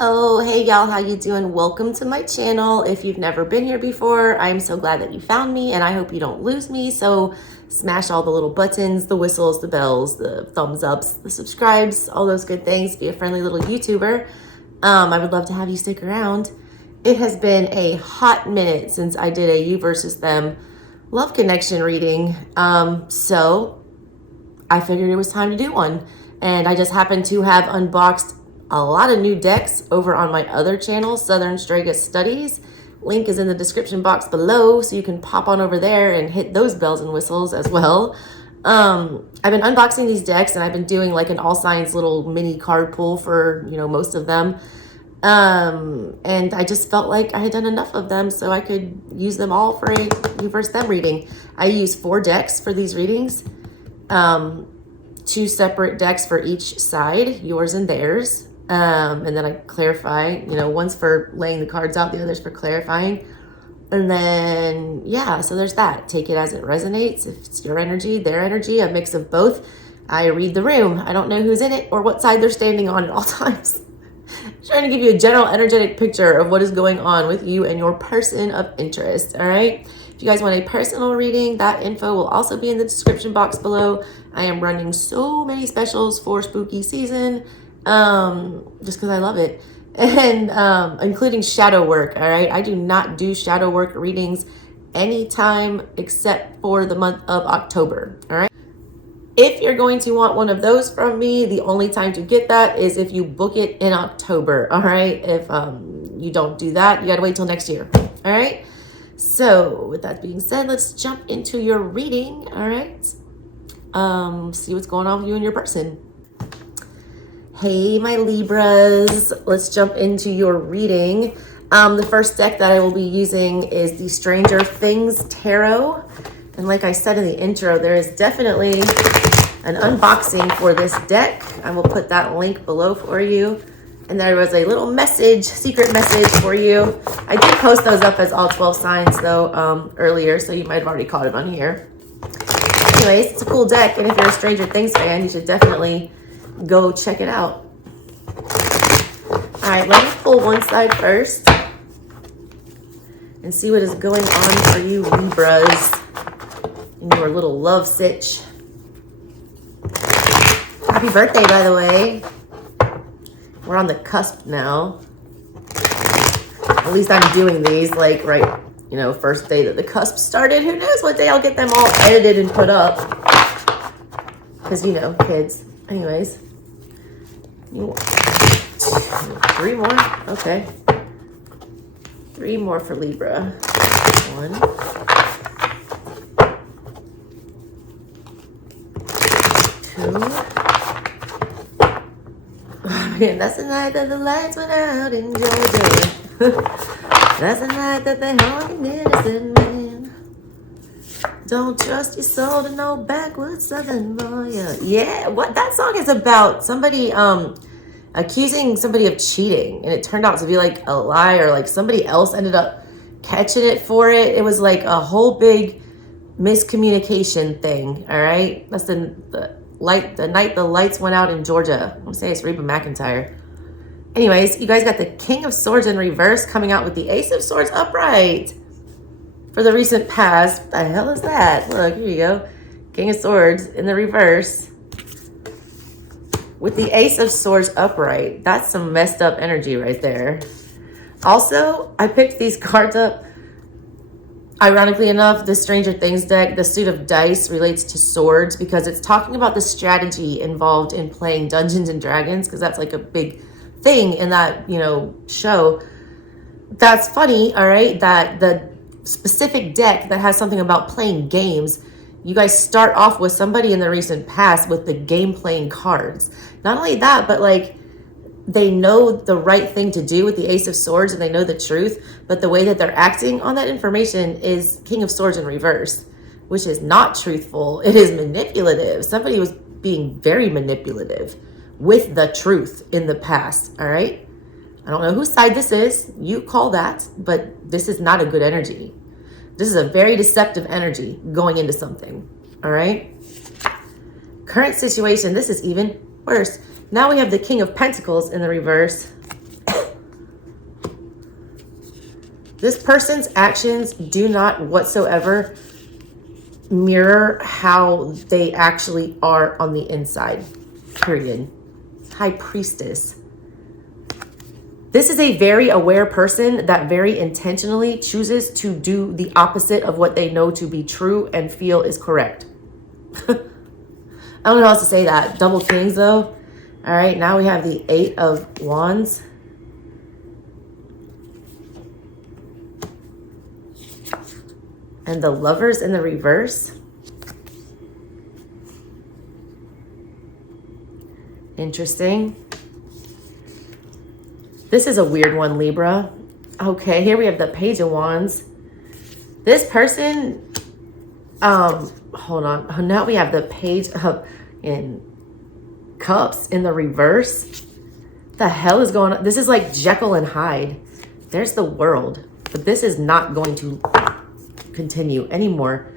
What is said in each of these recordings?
Oh, hey y'all, how you doing? Welcome to my channel. If you've never been here before, I'm so glad that you found me, and I hope you don't lose me. So smash all the little buttons, the whistles, the bells, the thumbs ups, the subscribes, all those good things. Be a friendly little YouTuber. I would love to have you stick around. It has been a hot minute since I did a you versus them love connection reading. So I figured it was time to do one. And I just happened to have unboxed a lot of new decks over on my other channel, SouthernStrega Studies. Link is in the description box below, so you can pop on over there and hit those bells and whistles as well. I've been unboxing these decks, and I've been doing like an all signs little mini card pull for, most of them. And I just felt like I had done enough of them so I could use them all for a you versus them reading. I use 4 decks for these readings. 2 separate decks for each side, yours and theirs. And then I clarify, one's for laying the cards out, the other's for clarifying. And then, yeah, so there's that. Take it as it resonates. If it's your energy, their energy, a mix of both. I read the room. I don't know who's in it or what side they're standing on at all times. Trying to give you a general energetic picture of what is going on with you and your person of interest, all right? If you guys want a personal reading, that info will also be in the description box below. I am running so many specials for spooky season, just because I love it. And including shadow work, all right? I do not do shadow work readings anytime except for the month of October, all right? If you're going to want one of those from me, the only time to get that is if you book it in October, all right? If you don't do that, you gotta wait till next year, all right? So with that being said, let's jump into your reading, all right? See what's going on with you and your person. Hey, my Libras, let's jump into your reading. The first deck that I will be using is the Stranger Things Tarot. And like I said in the intro, there is definitely an unboxing for this deck. I will put that link below for you. And there was a little message, secret message for you. I did post those up as all 12 signs though earlier, so you might have already caught it on here. Anyways, it's a cool deck, and if you're a Stranger Things fan, you should definitely go check it out. All right, let me pull one side first and see what is going on for you Libras in your little love sitch. Happy birthday, by the way. We're on the cusp now. At least I'm doing these like right, first day that the cusp started. Who knows what day I'll get them all edited and put up. Because, kids. Anyways. 3 more? Okay. 3 more for Libra. 1. 2. And that's the night that the lights went out in Georgia. That's the night that they hung an innocent man. Don't trust your soul to no backwoods southern boy. Yeah, what that song is about? Somebody accusing somebody of cheating, and it turned out to be like a lie, or like somebody else ended up catching it for it. It was like a whole big miscommunication thing. All right, that's the night the lights went out in Georgia. I'm gonna say it's Reba McEntire. Anyways, you guys got the King of Swords in reverse coming out with the Ace of Swords upright for the recent past. What the hell is that? Look, here you go. King of Swords in the reverse with the Ace of Swords upright. That's some messed up energy right there. Also, I picked these cards up. Ironically enough, the Stranger Things deck, the suit of dice, relates to swords because it's talking about the strategy involved in playing Dungeons and Dragons, because that's like a big thing in that, show. That's funny, all right, that the specific deck that has something about playing games, you guys start off with somebody in the recent past with the game playing cards. Not only that, but like they know the right thing to do with the Ace of Swords and they know the truth, but the way that they're acting on that information is King of Swords in reverse, which is not truthful. It is manipulative. Somebody was being very manipulative with the truth in the past, all right? I don't know whose side this is. You call that, but this is not a good energy. This is a very deceptive energy going into something, all right? Current situation, this is even worse. Now we have the King of Pentacles in the reverse This person's actions do not whatsoever mirror how they actually are on the inside, period. High Priestess. This is a very aware person that very intentionally chooses to do the opposite of what they know to be true and feel is correct. I don't know how else to say that. Double Kings though. All right, now we have the 8 of Wands. And the Lovers in the reverse. Interesting. This is a weird one, Libra. Okay, here we have the Page of Wands. This person, hold on. Now we have the Page of Cups in the reverse. What the hell is going on? This is like Jekyll and Hyde. There's the World, but this is not going to continue anymore.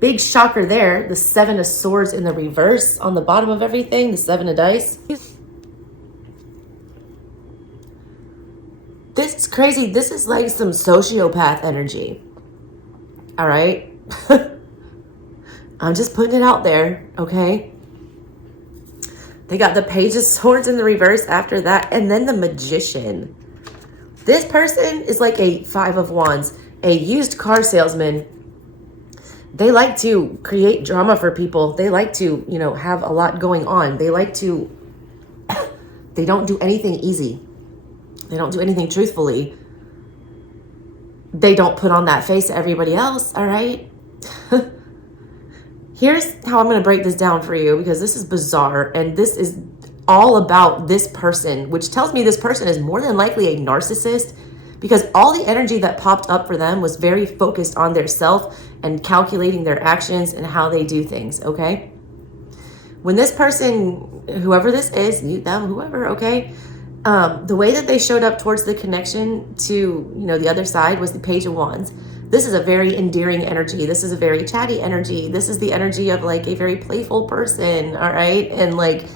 Big shocker there. The 7 of Swords in the reverse on the bottom of everything. The 7 of Dice. This is crazy. This is like some sociopath energy. All right. I'm just putting it out there. Okay. They got the Page of Swords in the reverse after that. And then the Magician. This person is like a 5 of Wands, a used car salesman. They like to create drama for people. They like to, you know, have a lot going on. They like to, they don't do anything easy. They don't do anything truthfully. They don't put on that face to everybody else, all right? Here's how I'm going to break this down for you, because this is bizarre, and this is all about this person, which tells me this person is more than likely a narcissist, because all the energy that popped up for them was very focused on their self and calculating their actions and how they do things, okay? When this person, whoever this is, you, them, whoever, okay? The way that they showed up towards the connection to, you know, the other side was the Page of Wands. This is a very endearing energy. This is a very chatty energy. This is the energy of like a very playful person, all right? And like,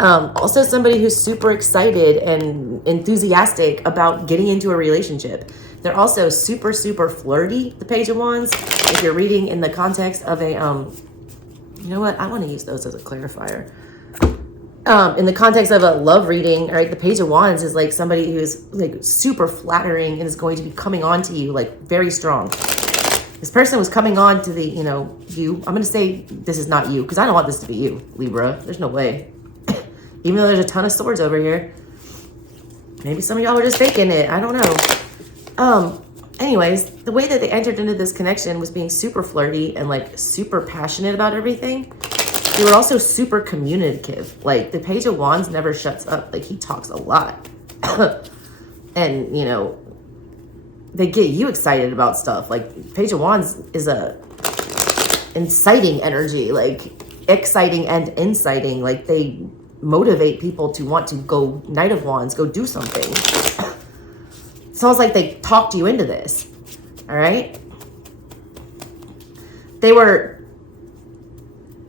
also somebody who's super excited and enthusiastic about getting into a relationship. They're also super, super flirty, the Page of Wands. If you're reading in the context of a, you know what? I want to use those as a clarifier. In the context of a love reading, right? The Page of Wands is like somebody who's like super flattering and is going to be coming on to you like very strong. This person was coming on to the, you know, you. I'm going to say this is not you because I don't want this to be you, Libra. There's no way. Even though there's a ton of swords over here. Maybe some of y'all were just faking it. I don't know. Anyways, the way that they entered into this connection was being super flirty and like super passionate about everything. They were also super communicative. Like the Page of Wands never shuts up. Like he talks a lot. And, you know, they get you excited about stuff. Like Page of Wands is a inciting energy, like exciting and inciting. Like they motivate people to want to go, Knight of Wands, go do something. Sounds like they talked you into this. All right.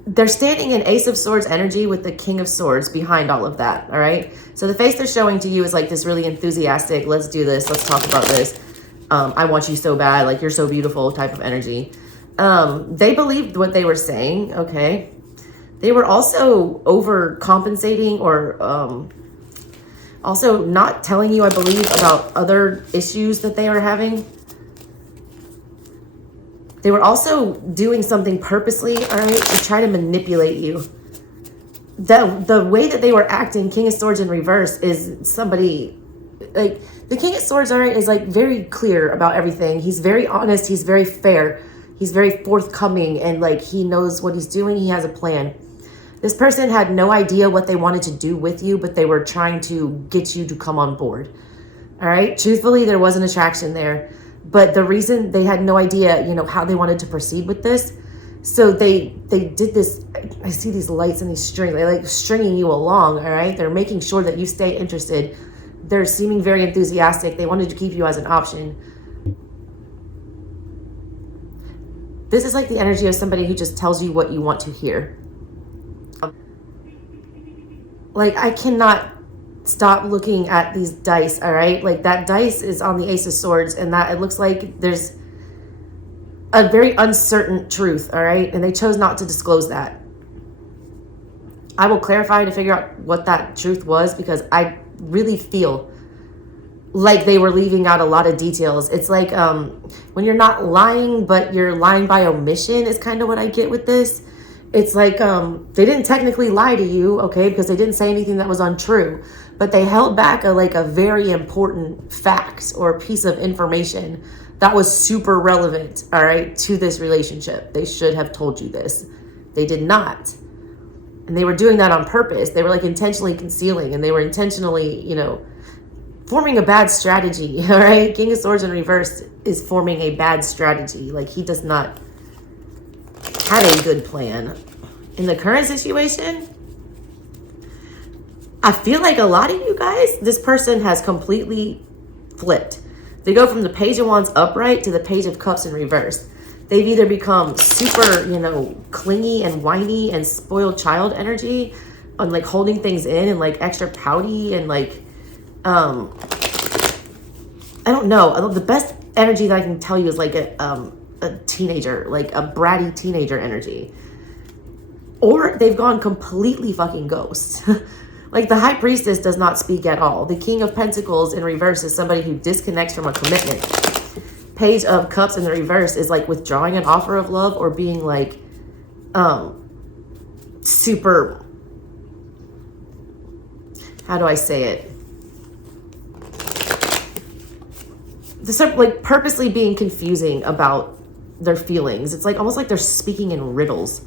They're standing in Ace of Swords energy with the King of Swords behind all of that, all right? So the face they're showing to you is like this really enthusiastic, let's do this, let's talk about this. I want you so bad, like you're so beautiful type of energy. They believed what they were saying, okay? They were also overcompensating or also not telling you, I believe, about other issues that they are having. They were also doing something purposely, all right, to try to manipulate you. The way that they were acting, King of Swords in reverse, is somebody, like, the King of Swords, all right, is like very clear about everything. He's very honest. He's very fair. He's very forthcoming, and like he knows what he's doing. He has a plan. This person had no idea what they wanted to do with you, but they were trying to get you to come on board. All right. Truthfully, there was an attraction there. But the reason they had no idea, you know, how they wanted to proceed with this. So they did this. I see these lights and these strings. They're like stringing you along. All right. They're making sure that you stay interested. They're seeming very enthusiastic. They wanted to keep you as an option. This is like the energy of somebody who just tells you what you want to hear. Like, I cannot stop looking at these dice, all right? Like that dice is on the Ace of Swords, and that it looks like there's a very uncertain truth, all right? And they chose not to disclose that. I will clarify to figure out what that truth was, because I really feel like they were leaving out a lot of details. It's like when you're not lying, but you're lying by omission is kind of what I get with this. It's like they didn't technically lie to you, okay, because they didn't say anything that was untrue, but they held back a very important fact or piece of information that was super relevant, all right, to this relationship. They should have told you this. They did not. And they were doing that on purpose. They were like intentionally concealing, and they were intentionally, you know, forming a bad strategy, all right? King of Swords in reverse is forming a bad strategy. Like he does not have a good plan. In the current situation, I feel like a lot of you guys, this person has completely flipped. They go from the Page of Wands upright to the Page of Cups in reverse. They've either become super, you know, clingy and whiny and spoiled child energy on like holding things in and like extra pouty and like, I don't know. The best energy that I can tell you is like a teenager, like a bratty teenager energy. Or they've gone completely fucking ghost. Like the High Priestess does not speak at all. The King of Pentacles in reverse is somebody who disconnects from a commitment. Page of Cups in the reverse is like withdrawing an offer of love or being like super, how do I say it? Like purposely being confusing about their feelings. It's like almost like they're speaking in riddles.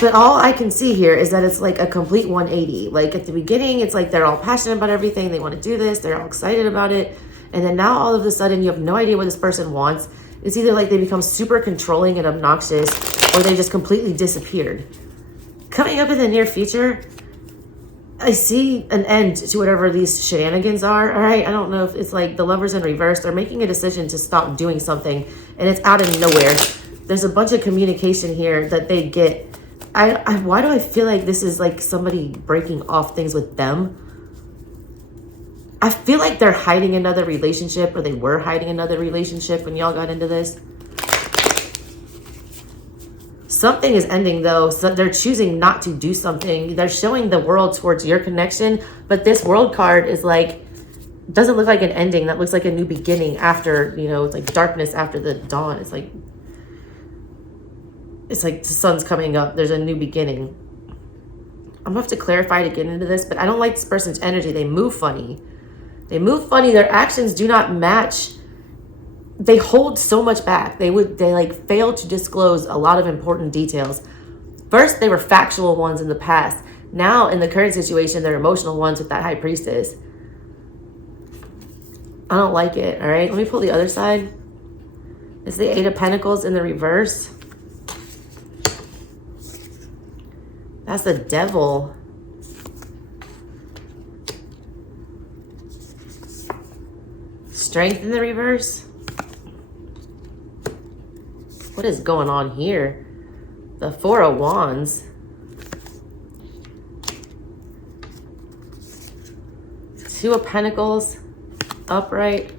But all I can see here is that it's like a complete 180. Like at the beginning, it's like they're all passionate about everything. They want to do this. They're all excited about it. And then now all of a sudden you have no idea what this person wants. It's either like they become super controlling and obnoxious, or they just completely disappeared. Coming up in the near future, I see an end to whatever these shenanigans are, all right? I don't know if it's like the Lovers in reverse. They're making a decision to stop doing something, and it's out of nowhere. There's a bunch of communication here that they get. Why do I feel like this is like somebody breaking off things with them? I feel like they're hiding another relationship, or they were hiding another relationship when y'all got into this. Something is ending though, so they're choosing not to do something. They're showing the world towards your connection, but this World card is like, doesn't look like an ending. That looks like a new beginning after, you know, it's like darkness after the dawn. It's like the sun's coming up. There's a new beginning. I'm gonna have to clarify to get into this, but I don't like this person's energy. They move funny. They move funny. Their actions do not match. They hold so much back. They like fail to disclose a lot of important details. First, they were factual ones in the past. Now, in the current situation, they're emotional ones with that High Priestess. I don't like it, all right? Let me pull the other side. It's the Eight of Pentacles in the reverse. That's the Devil. Strength in the reverse. What is going on here? The Four of Wands. Two of Pentacles, upright.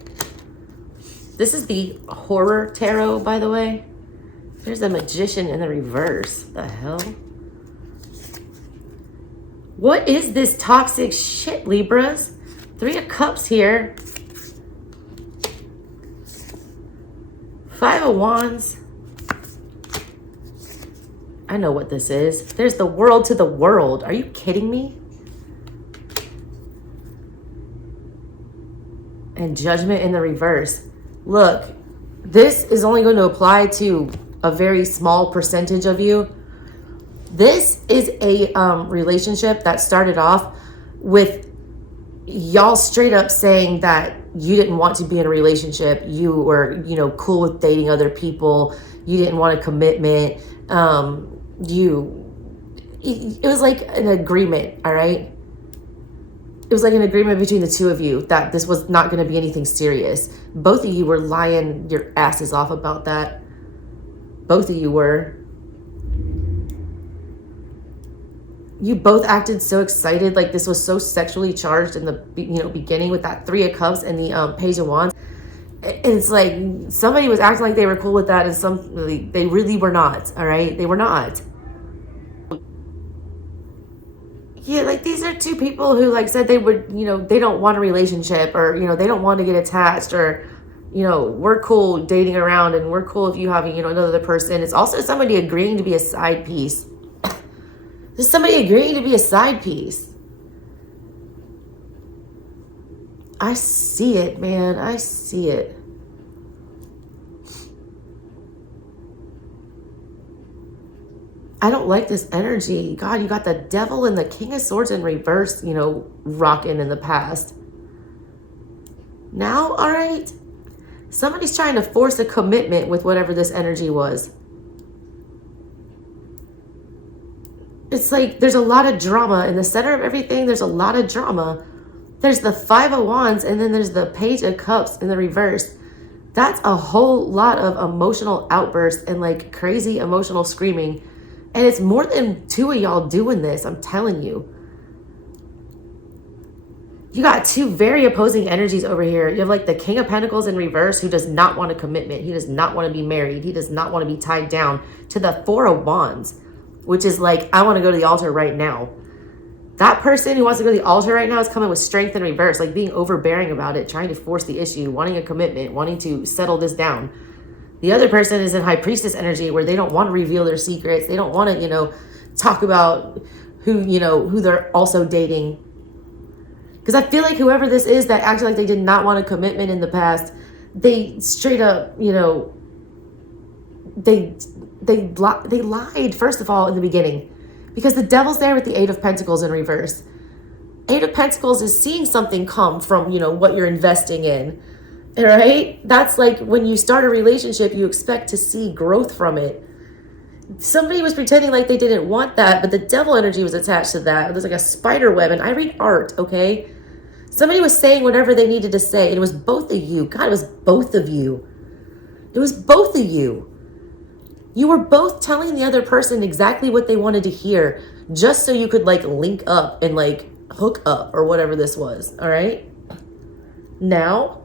This is the Horror Tarot, by the way. There's the Magician in the reverse. The hell? What is this toxic shit, Libras? Three of Cups here. Five of Wands. I know what this is. There's the World to the World. Are you kidding me? And Judgment in the reverse. Look, this is only going to apply to a very small percentage of you. This is a relationship that started off with y'all straight up saying that you didn't want to be in a relationship. You were, you know, cool with dating other people. You didn't want a commitment. It was like an agreement, all right? It was like an agreement between the two of you that this was not going to be anything serious. Both of you were lying your asses off about that. Both of you were. You both acted so excited, like this was so sexually charged in the beginning with that 3 of Cups and the Page of Wands. It's like somebody was acting like they were cool with that, and they really were not. All right, they were not. Yeah, like these are two people who like said they would, they don't want a relationship, or they don't want to get attached, or we're cool dating around, and we're cool if you have another person. It's also somebody agreeing to be a side piece. There's somebody agreeing to be a side piece. I see it, man. I see it. I don't like this energy. God, you got the Devil and the King of Swords in reverse, rocking in the past. Now, all right. Somebody's trying to force a commitment with whatever this energy was. It's like there's a lot of drama in the center of everything. There's a lot of drama. There's the 5 of Wands, and then there's the Page of Cups in the reverse. That's a whole lot of emotional outbursts and like crazy emotional screaming. And it's more than 2 of y'all doing this, I'm telling you. You got 2 very opposing energies over here. You have like the King of Pentacles in reverse, who does not want a commitment. He does not want to be married. He does not want to be tied down, to the 4 of Wands, which is like, I want to go to the altar right now. That person who wants to go to the altar right now is coming with Strength in reverse, like being overbearing about it, trying to force the issue, wanting a commitment, wanting to settle this down. The other person is in High Priestess energy, where they don't want to reveal their secrets. They don't want to, talk about who they're also dating. Because I feel like whoever this is that acted like they did not want a commitment in the past, they straight up, they lied, first of all, in the beginning. Because the Devil's there with the 8 of Pentacles in reverse. 8 of Pentacles is seeing something come from, what you're investing in. Right? That's like when you start a relationship, you expect to see growth from it. Somebody was pretending like they didn't want that, but the Devil energy was attached to that. There's like a spider web, and I read art, okay? Somebody was saying whatever they needed to say, and it was both of you. God, it was both of you. It was both of you. You were both telling the other person exactly what they wanted to hear, just so you could like link up and like hook up or whatever this was, all right? Now,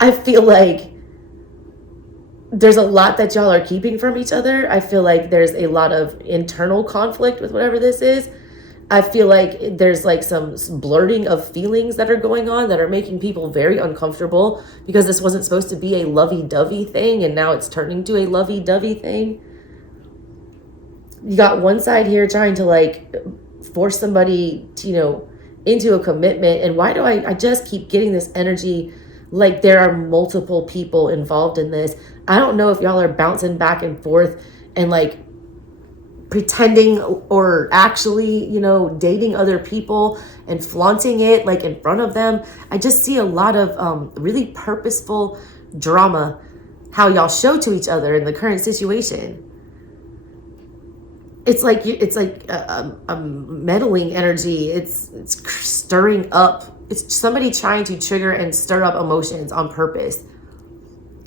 I feel like there's a lot that y'all are keeping from each other. I feel like there's a lot of internal conflict with whatever this is. I feel like there's like some blurting of feelings that are going on that are making people very uncomfortable, because this wasn't supposed to be a lovey-dovey thing, and now it's turning to a lovey-dovey thing. You got one side here trying to like force somebody to, into a commitment. And why do I just keep getting this energy like there are multiple people involved in this? I don't know if y'all are bouncing back and forth and like pretending or actually, dating other people and flaunting it like in front of them. I just see a lot of really purposeful drama, how y'all show to each other in the current situation. It's like a meddling energy. It's stirring up. It's somebody trying to trigger and stir up emotions on purpose.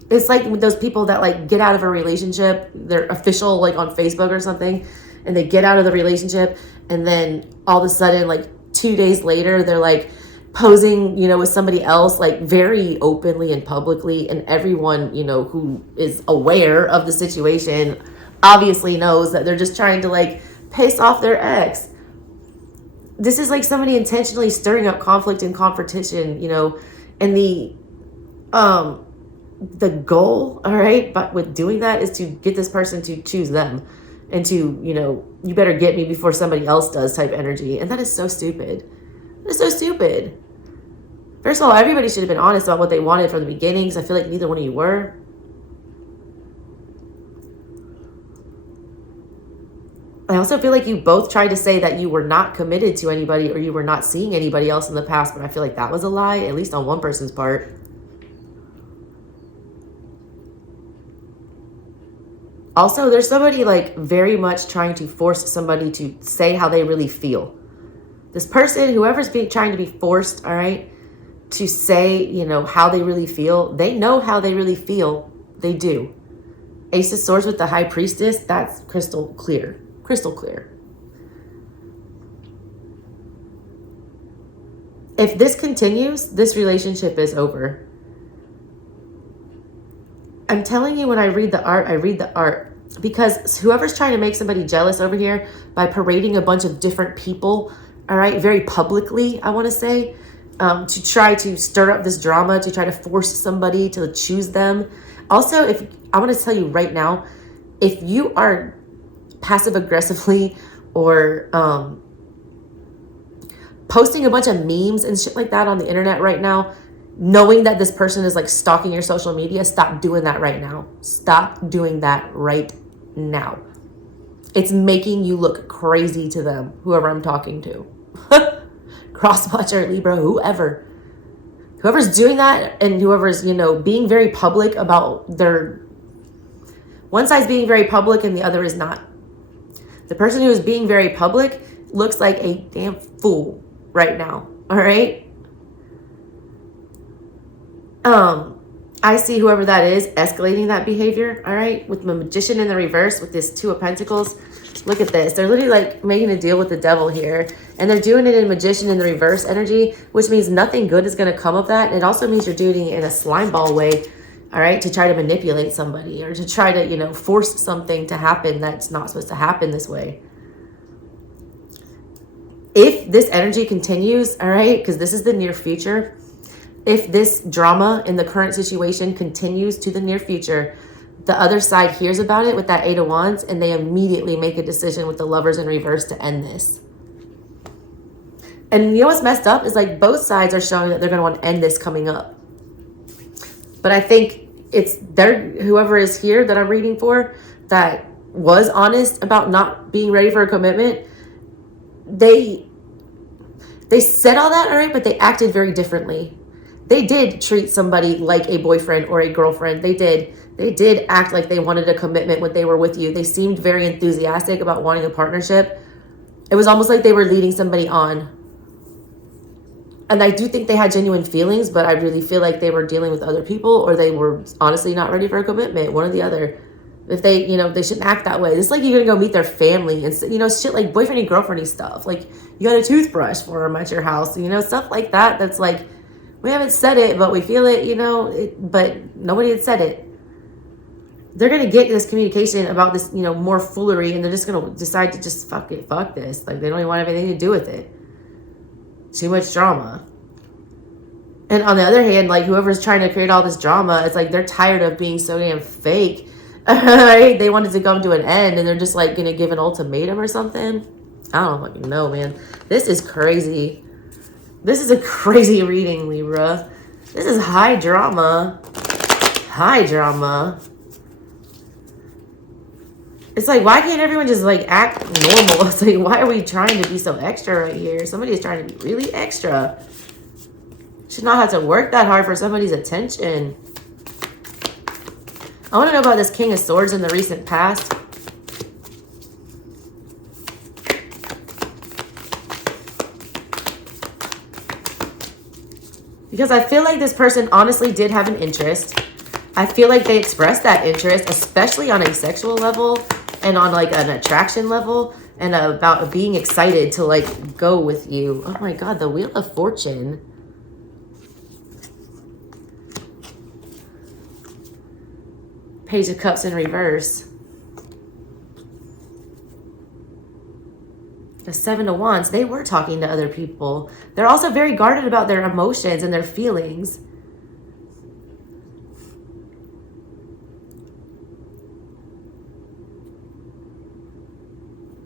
It's like those people that like get out of a relationship, they're official like on Facebook or something, and they get out of the relationship, and then all of a sudden like 2 days later they're like posing, with somebody else, like very openly and publicly, and everyone, who is aware of the situation obviously knows that they're just trying to like piss off their ex. This is like somebody intentionally stirring up conflict and competition, and the goal, all right, but with doing that is to get this person to choose them, and to, you better get me before somebody else does type energy. And that is so stupid. It's so stupid. First of all, everybody should have been honest about what they wanted from the beginning, because I feel like neither one of you were. I also feel like you both tried to say that you were not committed to anybody, or you were not seeing anybody else in the past, but I feel like that was a lie, at least on one person's part. Also, there's somebody like very much trying to force somebody to say how they really feel. This person, whoever's trying to be forced, all right, to say, how they really feel, they know how they really feel. They do. Ace of Swords with the High Priestess, that's crystal clear. Crystal clear. If this continues, this relationship is over. I'm telling you, when I read the art, I read the art. Because whoever's trying to make somebody jealous over here by parading a bunch of different people, all right, very publicly, I want to say, to try to stir up this drama, to try to force somebody to choose them. Also, if I want to tell you right now, if you are passive aggressively or posting a bunch of memes and shit like that on the internet right now, knowing that this person is like stalking your social media, stop doing that right now. Stop doing that right now. It's making you look crazy to them, whoever I'm talking to. Crosswatcher, Libra, whoever's doing that, and whoever's, you know, being very public about their, one side's being very public and the other is not. The person who is being very public looks like a damn fool right now. All right. I see whoever that is escalating that behavior, all right, with the Magician in the reverse, with this Two of Pentacles. Look at this. They're literally like making a deal with the devil here, and they're doing it in Magician in the reverse energy, which means nothing good is going to come of that. And it also means you're doing it in a slime ball way, all right, to try to manipulate somebody or to try to, you know, force something to happen that's not supposed to happen this way. If this energy continues, all right, because this is the near future, if this drama in the current situation continues to the near future, the other side hears about it with that Eight of Wands, and they immediately make a decision with the Lovers in reverse to end this. And you know what's messed up is like both sides are showing that they're going to want to end this coming up. But I think it's whoever is here that I'm reading for that was honest about not being ready for a commitment. They said all that, all right, but they acted very differently. They did treat somebody like a boyfriend or a girlfriend. They did act like they wanted a commitment when they were with you. They seemed very enthusiastic about wanting a partnership. It was almost like they were leading somebody on. And I do think they had genuine feelings, but I really feel like they were dealing with other people, or they were honestly not ready for a commitment, one or the other. If they, you know, they shouldn't act that way. It's like you're going to go meet their family and, you know, shit like boyfriend and girlfriendy stuff. Like you got a toothbrush for them at your house, you know, stuff like that. That's like, we haven't said it, but we feel it, you know, but nobody had said it. They're going to get this communication about this, you know, more foolery, and they're just going to decide to just fuck this. Like they don't even want anything to do with it. Too much drama. And on the other hand, like whoever's trying to create all this drama, it's like they're tired of being so damn fake. Right? They wanted to come to an end, and they're just like going to give an ultimatum or something. I don't fucking know, man. This is crazy. This is a crazy reading, Libra. This is high drama. High drama. It's like, why can't everyone just like act normal? It's like, why are we trying to be so extra right here? Somebody's trying to be really extra. Should not have to work that hard for somebody's attention. I want to know about this King of Swords in the recent past. Because I feel like this person honestly did have an interest. I feel like they expressed that interest, especially on a sexual level and on like an attraction level, and about being excited to like go with you. Oh my God, the Wheel of Fortune. Page of Cups in reverse. The Seven of Wands, they were talking to other people. They're also very guarded about their emotions and their feelings.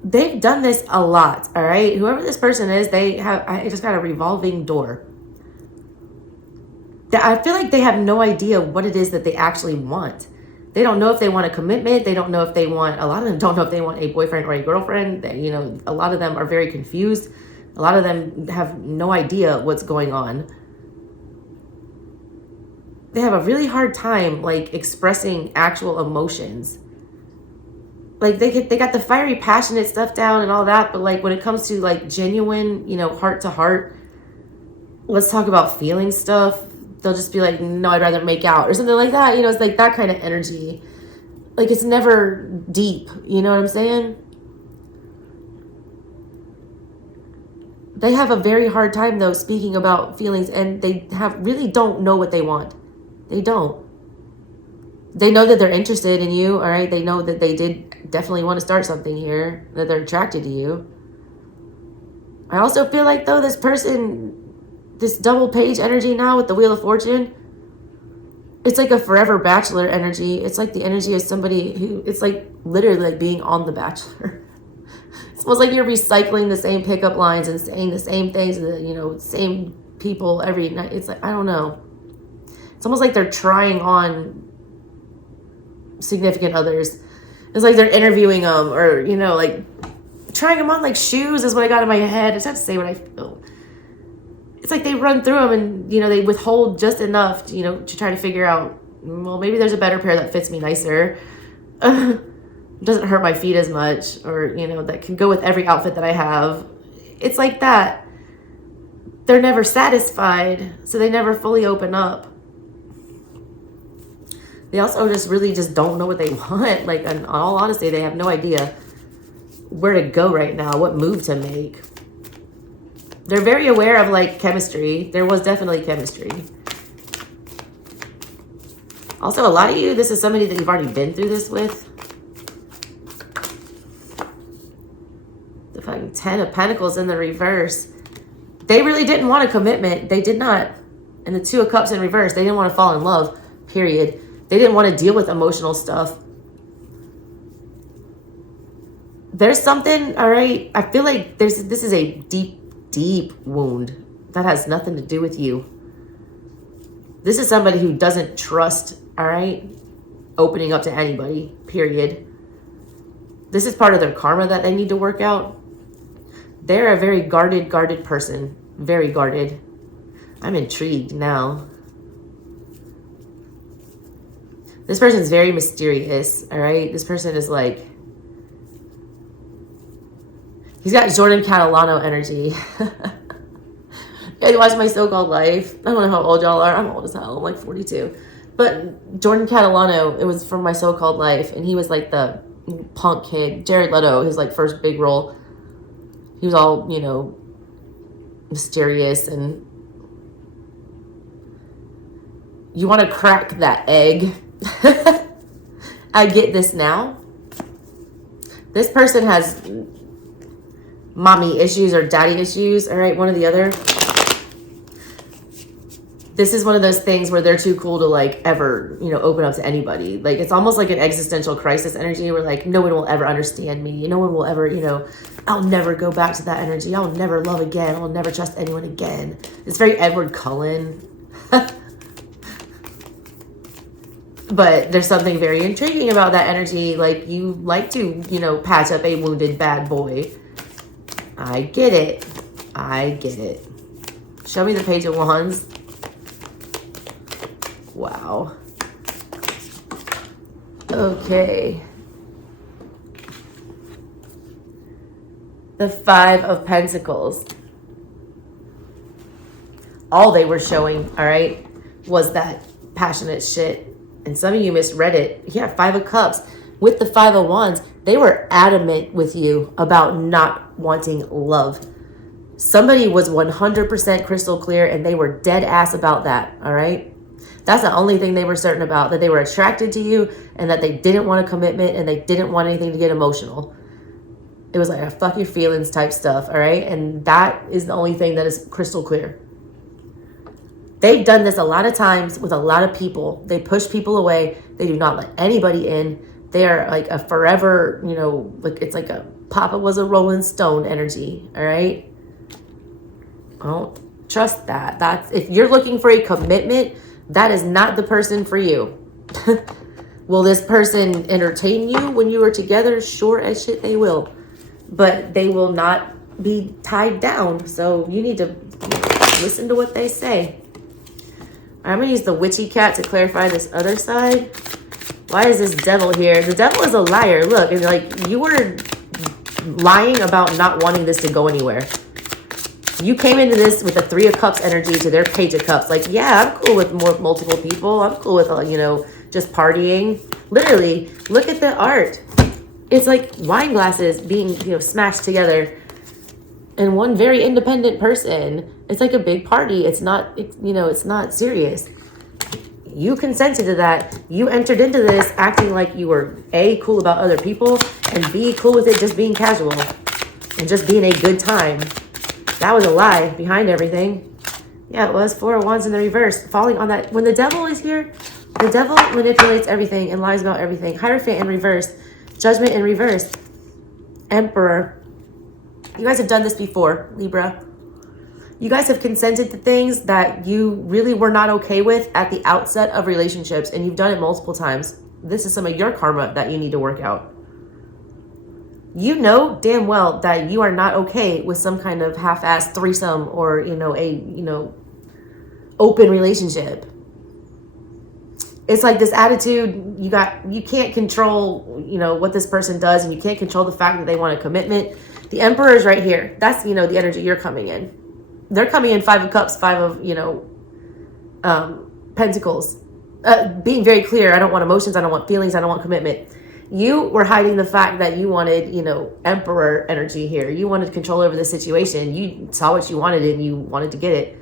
They've done this a lot, all right? Whoever this person is, I just got a revolving door. I feel like they have no idea what it is that they actually want. They don't know if they want a commitment. They don't know if they want, a lot of them don't know if they want a boyfriend or a girlfriend. You know, a lot of them are very confused. A lot of them have no idea what's going on. They have a really hard time like expressing actual emotions. Like they got the fiery, passionate stuff down and all that, but like when it comes to like genuine, you know, heart to heart, let's talk about feeling stuff, they'll just be like, no, I'd rather make out or something like that. You know, it's like that kind of energy. Like it's never deep. You know what I'm saying? They have a very hard time, though, speaking about feelings, and they really don't know what they want. They don't. They know that they're interested in you, all right? They know that they did definitely want to start something here, that they're attracted to you. I also feel like, though, this person, this double page energy now with the Wheel of Fortune, it's like a forever bachelor energy. It's like the energy of somebody who, it's like literally like being on The Bachelor. It's almost like you're recycling the same pickup lines and saying the same things, you know, same people every night. It's like, I don't know. It's almost like they're trying on significant others. It's like they're interviewing them, or, you know, like trying them on like shoes is what I got in my head. I just have to say what I feel. It's like they run through them and, you know, they withhold just enough, you know, to try to figure out, well, maybe there's a better pair that fits me nicer. Doesn't hurt my feet as much, or, you know, that can go with every outfit that I have. It's like that. They're never satisfied, so they never fully open up. They also just really just don't know what they want. Like, in all honesty, they have no idea where to go right now, what move to make. They're very aware of, like, chemistry. There was definitely chemistry. Also, a lot of you, this is somebody that you've already been through this with. The fucking 10 of Pentacles in the reverse. They really didn't want a commitment. They did not. And the 2 of Cups in reverse. They didn't want to fall in love, period. They didn't want to deal with emotional stuff. There's something, all right? I feel like this is a deep, deep wound that has nothing to do with you. This is somebody who doesn't trust, all right, opening up to anybody, period. This is part of their karma that they need to work out. They're a very guarded person. Very guarded. I'm intrigued now. This person's very mysterious, all right? This person is like, he's got Jordan Catalano energy. Yeah, you watch My So-Called Life. I don't know how old y'all are. I'm old as hell. I'm like 42. But Jordan Catalano, it was from My So-Called Life, and he was like the punk kid. Jared Leto, his like first big role. He was all, you know, mysterious, and you want to crack that egg. I get this now. This person has mommy issues or daddy issues, all right, one or the other. This is one of those things where they're too cool to like ever, you know, open up to anybody. Like, it's almost like an existential crisis energy where like, no one will ever understand me. No one will ever, you know, I'll never go back to that energy. I'll never love again. I'll never trust anyone again. It's very Edward Cullen. But there's something very intriguing about that energy. Like, you like to, you know, patch up a wounded bad boy. I get it. I get it. Show me the Page of Wands. Wow. Okay. The 5 of Pentacles. All they were showing, all right, was that passionate shit. And some of you misread it. Yeah, 5 of Cups. With the 5 of Wands, they were adamant with you about not wanting love. Somebody was 100% crystal clear, and they were dead ass about that, all right? That's the only thing they were certain about, that they were attracted to you and that they didn't want a commitment and they didn't want anything to get emotional. It was like a fuck your feelings type stuff, all right? And that is the only thing that is crystal clear. They've done this a lot of times with a lot of people. They push people away. They do not let anybody in. They are like a forever, you know, like it's like a Papa was a Rolling Stone energy, all right? I don't trust that. That's, if you're looking for a commitment, that is not the person for you. Will this person entertain you when you are together? Sure as shit they will. But they will not be tied down. So you need to listen to what they say. I'm going to use the witchy cat to clarify this other side. Why is this devil here? The devil is a liar. Look, and like, you were lying about not wanting this to go anywhere. You came into this with the 3 of Cups energy to their Page of Cups. Like, yeah, I'm cool with multiple people. I'm cool with, you know, just partying. Literally, look at the art. It's like wine glasses being, you know, smashed together. and one very independent person. It's like a big party. It's not, it's not serious. You consented to that. You entered into this acting like you were A, cool about other people, and B, cool with it just being casual and just being a good time. That was a lie behind everything. Yeah, it was 4 of Wands in the reverse. Falling on that. When the devil is here, the devil manipulates everything and lies about everything. Hierophant in reverse. Judgment in reverse. Emperor. You guys have done this before, Libra. You guys have consented to things that you really were not okay with at the outset of relationships, and you've done it multiple times. This is some of your karma that you need to work out. You know damn well that you are not okay with some kind of half-assed threesome or, open relationship. It's like this attitude, you can't control, what this person does, and you can't control the fact that they want a commitment. The Emperor is right here. That's, the energy you're coming in. They're coming in 5 of Cups, 5 of, Pentacles. Being very clear, I don't want emotions, I don't want feelings, I don't want commitment. You were hiding the fact that you wanted, Emperor energy here. You wanted control over the situation. You saw what you wanted and you wanted to get it.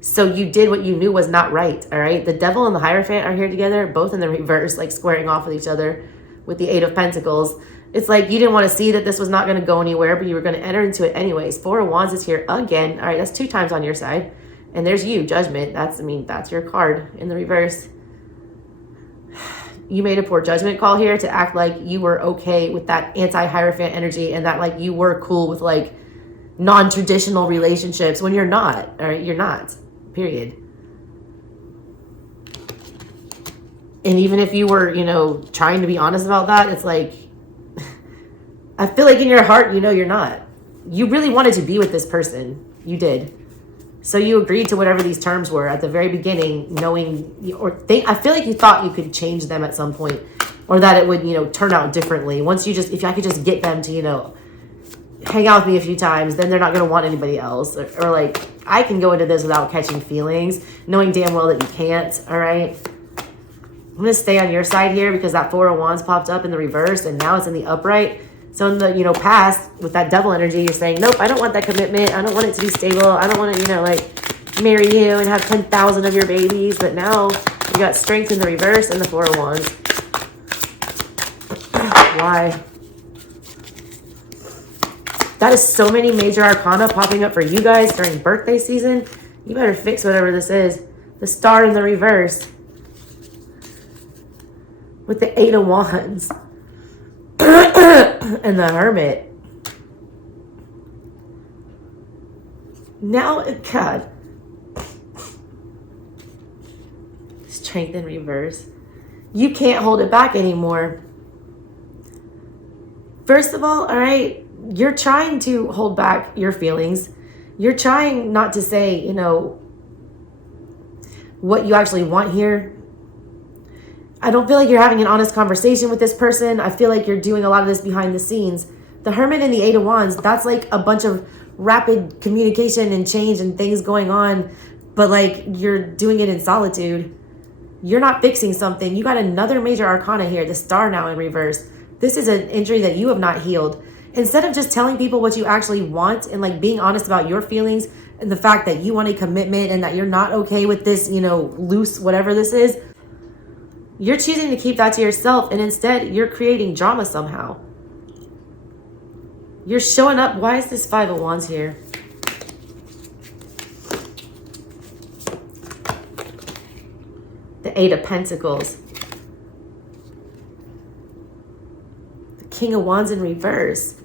So you did what you knew was not right, all right? The Devil and the Hierophant are here together, both in the reverse, like squaring off with each other with the 8 of Pentacles. It's like you didn't want to see that this was not going to go anywhere, but you were going to enter into it anyways. 4 of Wands is here again. All right, that's 2 times on your side. And there's you, Judgment. That's your card in the reverse. You made a poor judgment call here to act like you were okay with that anti-Hierophant energy and that like you were cool with like non-traditional relationships when you're not. All right, you're not. Period. And even if you were, trying to be honest about that, it's like, I feel like in your heart, you're not. You really wanted to be with this person. You did. So you agreed to whatever these terms were at the very beginning, knowing, I feel like you thought you could change them at some point, or that it would, turn out differently. If I could just get them to, hang out with me a few times, then they're not going to want anybody else. Or like, I can go into this without catching feelings, knowing damn well that you can't, all right? I'm going to stay on your side here because that 4 of Wands popped up in the reverse and now it's in the upright. So in the, past, with that Devil energy, you're saying, nope, I don't want that commitment. I don't want it to be stable. I don't want to, marry you and have 10,000 of your babies. But now you got Strength in the reverse and the 4 of Wands. Why? That is so many major arcana popping up for you guys during birthday season. You better fix whatever this is. The Star in the reverse. With the 8 of Wands. And the Hermit. Now, God. Strength in reverse. You can't hold it back anymore. First of all right, you're trying to hold back your feelings. You're trying not to say, what you actually want here. I don't feel like you're having an honest conversation with this person. I feel like you're doing a lot of this behind the scenes. The Hermit and the 8 of Wands, that's like a bunch of rapid communication and change and things going on, but like you're doing it in solitude. You're not fixing something. You got another major arcana here, the Star now in reverse. This is an injury that you have not healed. Instead of just telling people what you actually want and like being honest about your feelings and the fact that you want a commitment and that you're not okay with this, loose, whatever this is, you're choosing to keep that to yourself, and instead you're creating drama somehow. You're showing up. Why is this 5 of Wands here? The 8 of Pentacles. The King of Wands in reverse.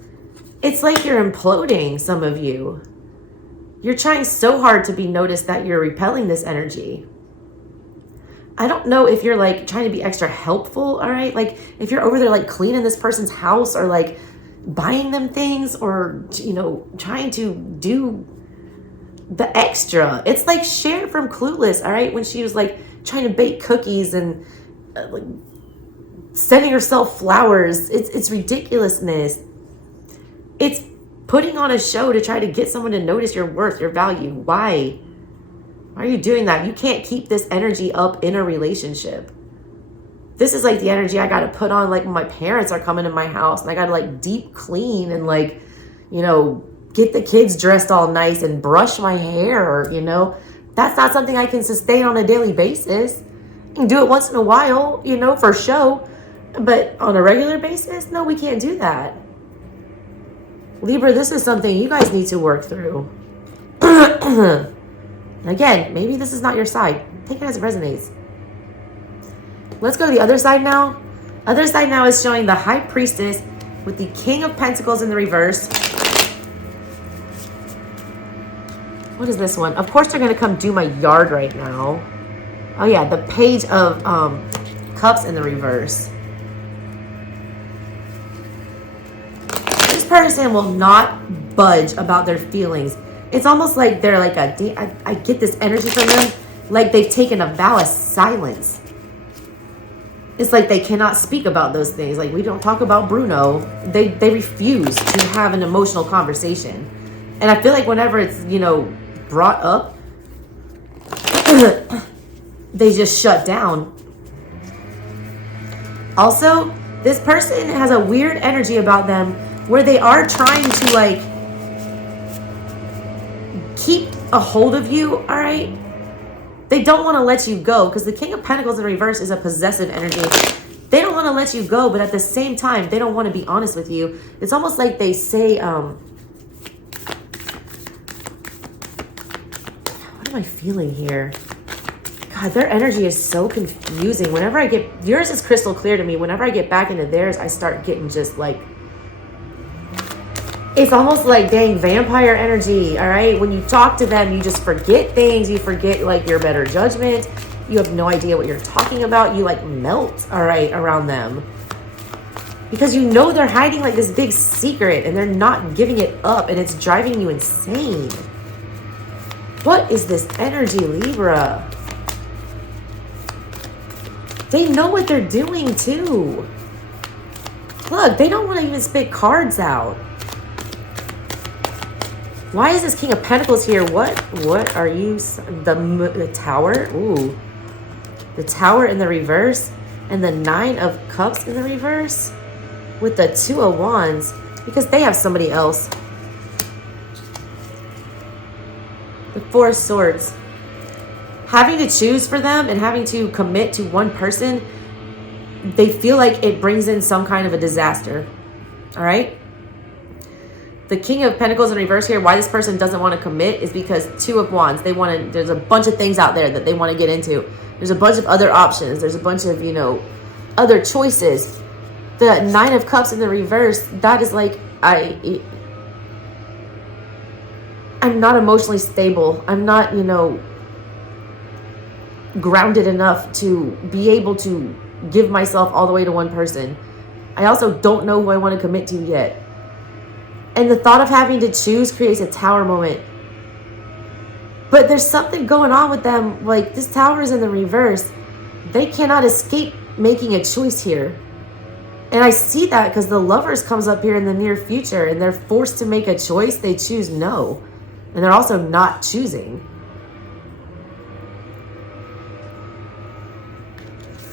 It's like you're imploding, some of you. You're trying so hard to be noticed that you're repelling this energy. I don't know if you're like trying to be extra helpful, all right? Like if you're over there like cleaning this person's house or like buying them things or, trying to do the extra. It's like Cher from Clueless, all right? When she was like trying to bake cookies and like sending herself flowers. It's ridiculousness. It's putting on a show to try to get someone to notice your worth, your value. Why? Why are you doing that? You can't keep this energy up in a relationship. This is like the energy I got to put on like when my parents are coming to my house and I got to like deep clean and like, get the kids dressed all nice and brush my hair, you know. That's not something I can sustain on a daily basis. I can do it once in a while, you know, for show. But on a regular basis, no, we can't do that. Libra, this is something you guys need to work through. Again, maybe this is not your side. Take it as it resonates. Let's go to the other side now. Other side now is showing the High Priestess with the King of Pentacles in the reverse. What is this one? Of course they're going to come do my yard right now. Oh yeah, the Page of Cups in the reverse. This person will not budge about their feelings. It's almost like they're like I get this energy from them, like they've taken a vow of silence. It's like they cannot speak about those things. Like, we don't talk about Bruno. They refuse to have an emotional conversation. And I feel like whenever it's, you know, brought up, they just shut down. Also, this person has a weird energy about them where they are trying to, like, keep a hold of you, all right? They don't want to let you go, because the King of Pentacles in reverse is a possessive energy. They don't want to let you go, but at the same time, they don't want to be honest with you. It's almost like they say, what am I feeling here? God, their energy is so confusing. Whenever I get, yours is crystal clear to me. Whenever I get back into theirs, I start getting just like, it's almost like dang vampire energy, all right? When you talk to them, you just forget things. You forget like your better judgment. You have no idea what you're talking about. You like melt, all right, around them. Because you know they're hiding like this big secret and they're not giving it up and it's driving you insane. What is this energy, Libra? They know what they're doing too. Look, they don't want to even spit cards out. Why is this King of Pentacles here? What are you? The Tower? Ooh. The Tower in the reverse. And the Nine of Cups in the reverse. With the Two of Wands. Because they have somebody else. The Four of Swords. Having to choose for them and having to commit to one person, they feel like it brings in some kind of a disaster. All right? The King of Pentacles in reverse here, why this person doesn't want to commit is because Two of Wands. They want to, there's a bunch of things out there that they want to get into. There's a bunch of other options. There's a bunch of, you know, other choices. The Nine of Cups in the reverse, that is like, I'm not emotionally stable. I'm not, you know, grounded enough to be able to give myself all the way to one person. I also don't know who I want to commit to yet. And the thought of having to choose creates a Tower moment. But there's something going on with them. Like, this Tower is in the reverse. They cannot escape making a choice here. And I see that because the Lovers comes up here in the near future and they're forced to make a choice. They choose no. And they're also not choosing.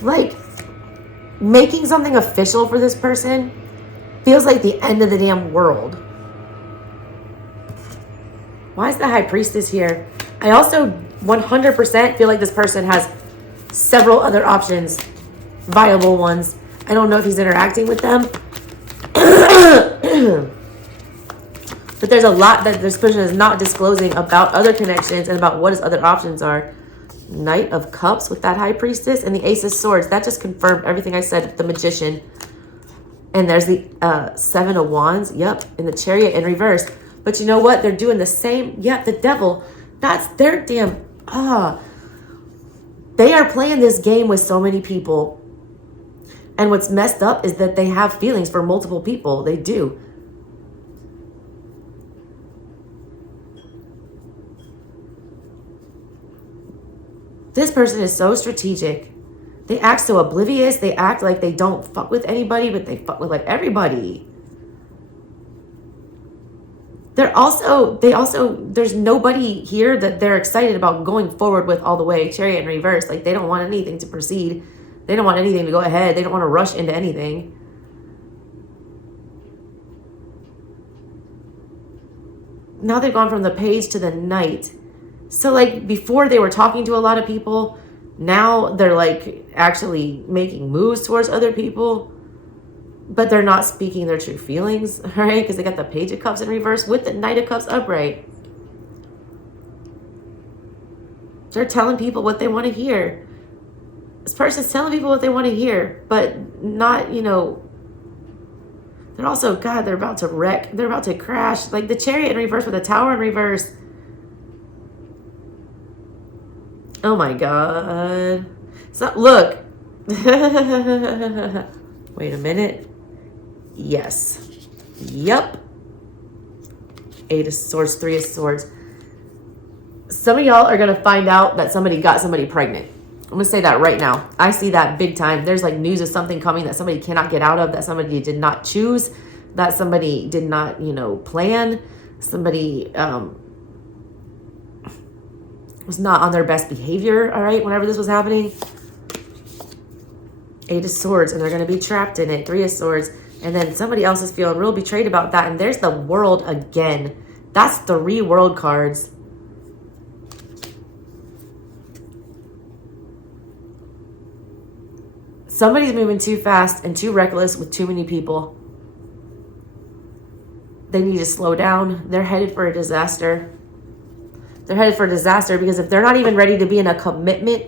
Like, making something official for this person feels like the end of the damn world. Why is the High Priestess here? I also 100% feel like this person has several other options, viable ones. I don't know if he's interacting with them. But there's a lot that this person is not disclosing about other connections and about what his other options are. Knight of Cups with that High Priestess and the Ace of Swords. That just confirmed everything I said. The Magician. And there's the Seven of Wands. Yep. In the Chariot in reverse. But you know what? They're doing the same. Yep. The Devil. That's their damn... They are playing this game with so many people. And what's messed up is that they have feelings for multiple people. They do. This person is so strategic. They act so oblivious. They act like they don't fuck with anybody, but they fuck with like everybody. They also, there's nobody here that they're excited about going forward with all the way. Chariot in reverse. Like, they don't want anything to proceed. They don't want anything to go ahead. They don't want to rush into anything. Now they've gone from the Page to the Knight. So like before they were talking to a lot of people, now they're like actually making moves towards other people, but they're not speaking their true feelings, right? Because they got the Page of Cups in reverse with the Knight of Cups upright. They're telling people what they want to hear. This person's telling people what they want to hear, but not, you know, they're also, God, they're about to wreck. They're about to crash. Like the Chariot in reverse with the Tower in reverse. Oh my God. So look. Wait a minute. Yes. Yep. 8 of Swords, 3 of Swords. Some of y'all are going to find out that somebody got somebody pregnant. I'm going to say that right now. I see that big time. There's like news of something coming that somebody cannot get out of, that somebody did not choose, that somebody did not, you know, plan. Somebody was not on their best behavior, all right, whenever this was happening. 8 of Swords, and they're going to be trapped in it. 3 of Swords, and then somebody else is feeling real betrayed about that, and there's the World again. That's 3 world cards. Somebody's moving too fast and too reckless with too many people. They need to slow down. They're headed for a disaster. They're headed for a disaster because if they're not even ready to be in a commitment,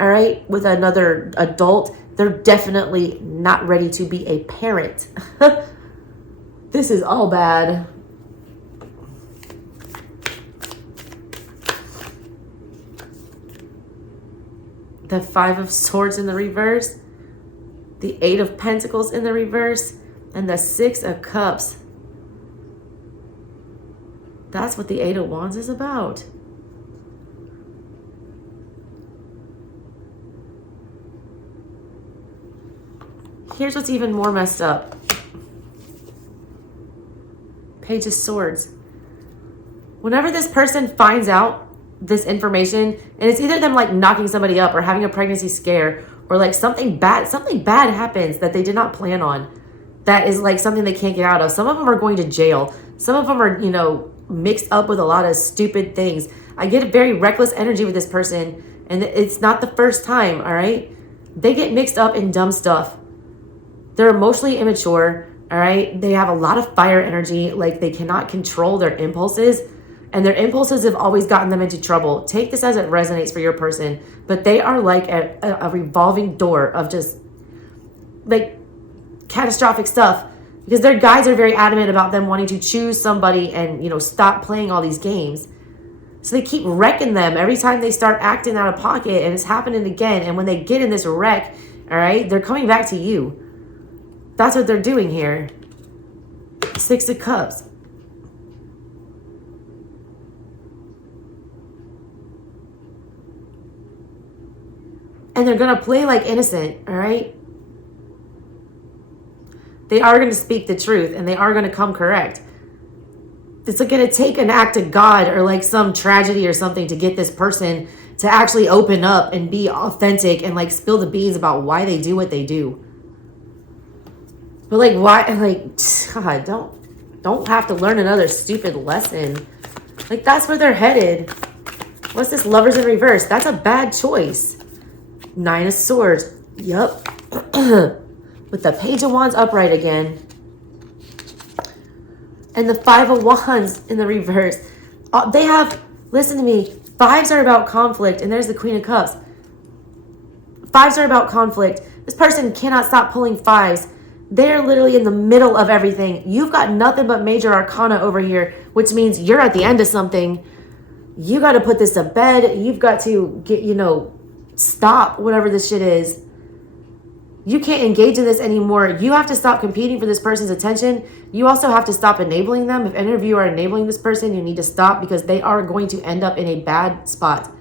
all right, with another adult, they're definitely not ready to be a parent. This is all bad. The 5 of Swords in the reverse. The 8 of Pentacles in the reverse. And the 6 of Cups. That's what the 8 of Wands is about. Here's what's even more messed up. Page of Swords. Whenever this person finds out this information, and it's either them like knocking somebody up or having a pregnancy scare, or like something bad happens that they did not plan on, that is like something they can't get out of. Some of them are going to jail. Some of them are, you know, mixed up with a lot of stupid things. I get a very reckless energy with this person, and it's not the first time, all right? They get mixed up in dumb stuff. They're emotionally immature, all right? They have a lot of fire energy, like they cannot control their impulses, and their impulses have always gotten them into trouble. Take this as it resonates for your person, but they are like a revolving door of just like catastrophic stuff, because their guides are very adamant about them wanting to choose somebody and, you know, stop playing all these games. So they keep wrecking them every time they start acting out of pocket, and it's happening again. And when they get in this wreck, all right, they're coming back to you. That's what they're doing here. 6 of Cups. And they're going to play like innocent, all right? They are going to speak the truth, and they are going to come correct. It's going to take an act of God or like some tragedy or something to get this person to actually open up and be authentic and like spill the beans about why they do what they do. But like, why, like, God, don't have to learn another stupid lesson. Like, that's where they're headed. What's this? Lovers in reverse. That's a bad choice. 9 of Swords. Yup. With the Page of Wands upright again. And the 5 of Wands in the reverse. They have, listen to me, 5s are about conflict, and there's the Queen of Cups. 5s are about conflict. This person cannot stop pulling 5s. They're literally in the middle of everything. You've got nothing but major arcana over here, which means you're at the end of something. You got to put this to bed. You've got to get, you know, stop whatever this shit is. You can't engage in this anymore. You have to stop competing for this person's attention. You also have to stop enabling them. If any of you are enabling this person, you need to stop, because they are going to end up in a bad spot.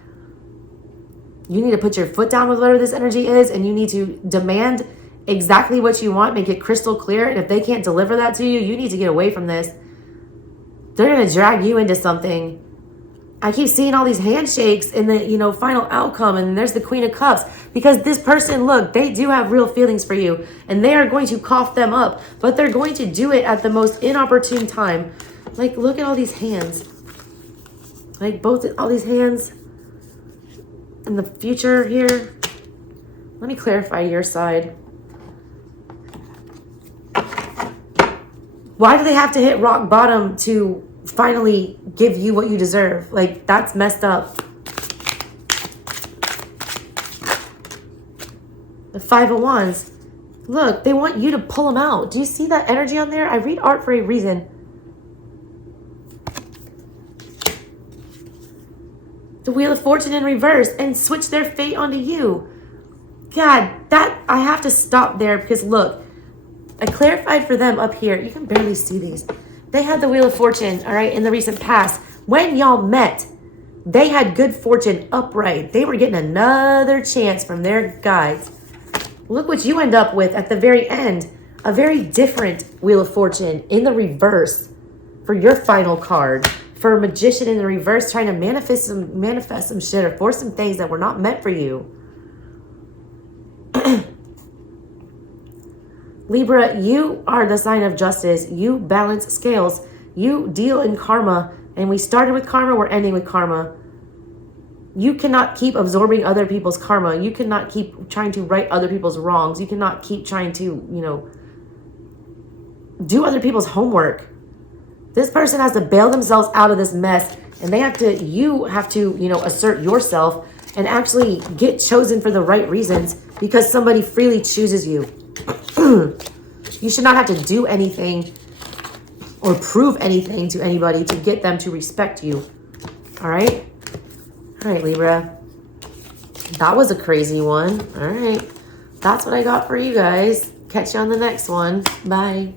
You need to put your foot down with whatever this energy is, and you need to demand exactly what you want, make it crystal clear. And if they can't deliver that to you, you need to get away from this. They're going to drag you into something. I keep seeing all these handshakes in the, you know, final outcome, and there's the Queen of Cups, because this person, look, they do have real feelings for you, and they are going to cough them up, but they're going to do it at the most inopportune time. Like, look at all these hands. Like, all these hands in the future here. Let me clarify your side. Why do they have to hit rock bottom to finally give you what you deserve? Like, that's messed up. The Five of Wands. Look, they want you to pull them out. Do you see that energy on there? I read art for a reason. The Wheel of Fortune in reverse and switch their fate onto you. God, I have to stop there because look, I clarified for them up here. You can barely see these. They had the Wheel of Fortune, all right, in the recent past. When y'all met, they had good fortune upright. They were getting another chance from their guides. Look what you end up with at the very end. A very different Wheel of Fortune in the reverse for your final card. For a Magician in the reverse trying to manifest some shit or force some things that were not meant for you. Libra, you are the sign of justice. You balance scales. You deal in karma. And we started with karma, we're ending with karma. You cannot keep absorbing other people's karma. You cannot keep trying to right other people's wrongs. You cannot keep trying to, you know, do other people's homework. This person has to bail themselves out of this mess. And you have to, you know, assert yourself and actually get chosen for the right reasons because somebody freely chooses you. You should not have to do anything or prove anything to anybody to get them to respect you. All right? All right, Libra. That was a crazy one. All right. That's what I got for you guys. Catch you on the next one. Bye.